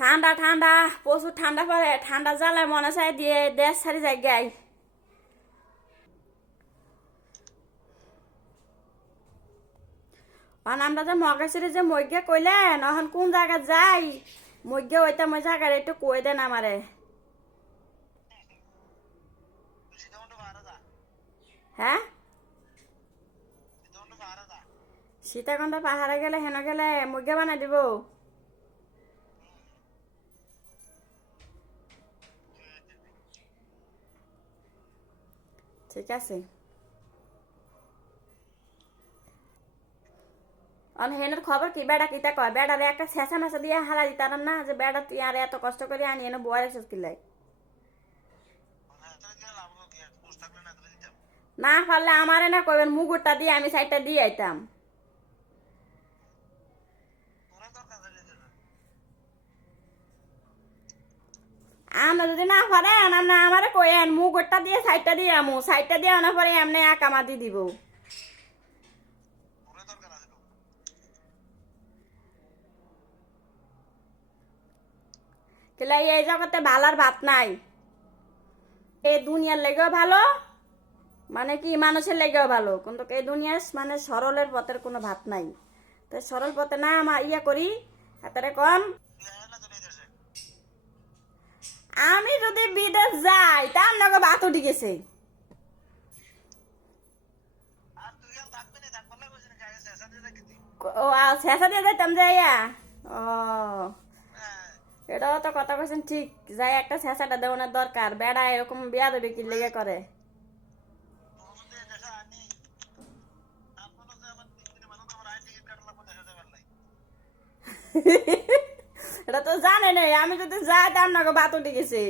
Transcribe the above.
ঠান্ডা ঠান্ডা প্রচুর ঠান্ডা পড়ে, ঠান্ডা জ্বালায় মনে চাই দিয়ে দেশ ছাড়ি যাই গাই। আমরা যে মগেশ্বরী যে মজ্ঞে কইলেন এখন কোন জায়গা যাই, মজ্ঞে ওইটা মই জায়গার একটু কই দেন আমারে। হ্যাঁ, সীতাকুণ্ড পাহাড়ে গেলে হেন গেলে মজ্ঞে বানাই দিব। ঠিক আছে। হেনের খবর কি? বেড়া কিতা কয়? বেড়ারে একটা ছেঁচা মেচা দিয়ে হালা দিতাম না, যে বেড়া তুই আর এত কষ্ট করে আনি এনে বয়ার এসে কিলাই না পারলে আমারে না কইবেন, মুগুরটা দিয়ে আমি সাইডটা দিয়ে আইতাম। আমরা যদি না পারেন আপনি আমারে কইেন, মুগুরটা দিয়ে সাইডটা দিয়ে আমু, সাইডটা দিয়ে আনার পরে এমনি একামা দিয়ে দিব। কেলাই এই জগতে ভালার ভাত নাই, এই দুনিয়ার লেগেও ভালো, মানে কি মানুষের লেগেও ভালো, কিন্তু এই দুনিয়ার মানে সরলের পথের কোনো ভাত নাই। তো সরল পথে না আমার ইয়া করি হাতারে কম। আমি যদি বিদেশ যাই তা আপনাকে ভাত উঠে গেছে। ও শেষা দিয়ে যাইতাম যাইয়া। ও এটাও তো কথা কইছেন ঠিক, যাই একটা শেষাটা দেওয়ানোর দরকার। বেড়া এরকম বিয়া দেবে কি লেগে করে। এটা তো জানে নাই, আমি যদি যাই তা আপনাকে ভাত উঠে গেছে।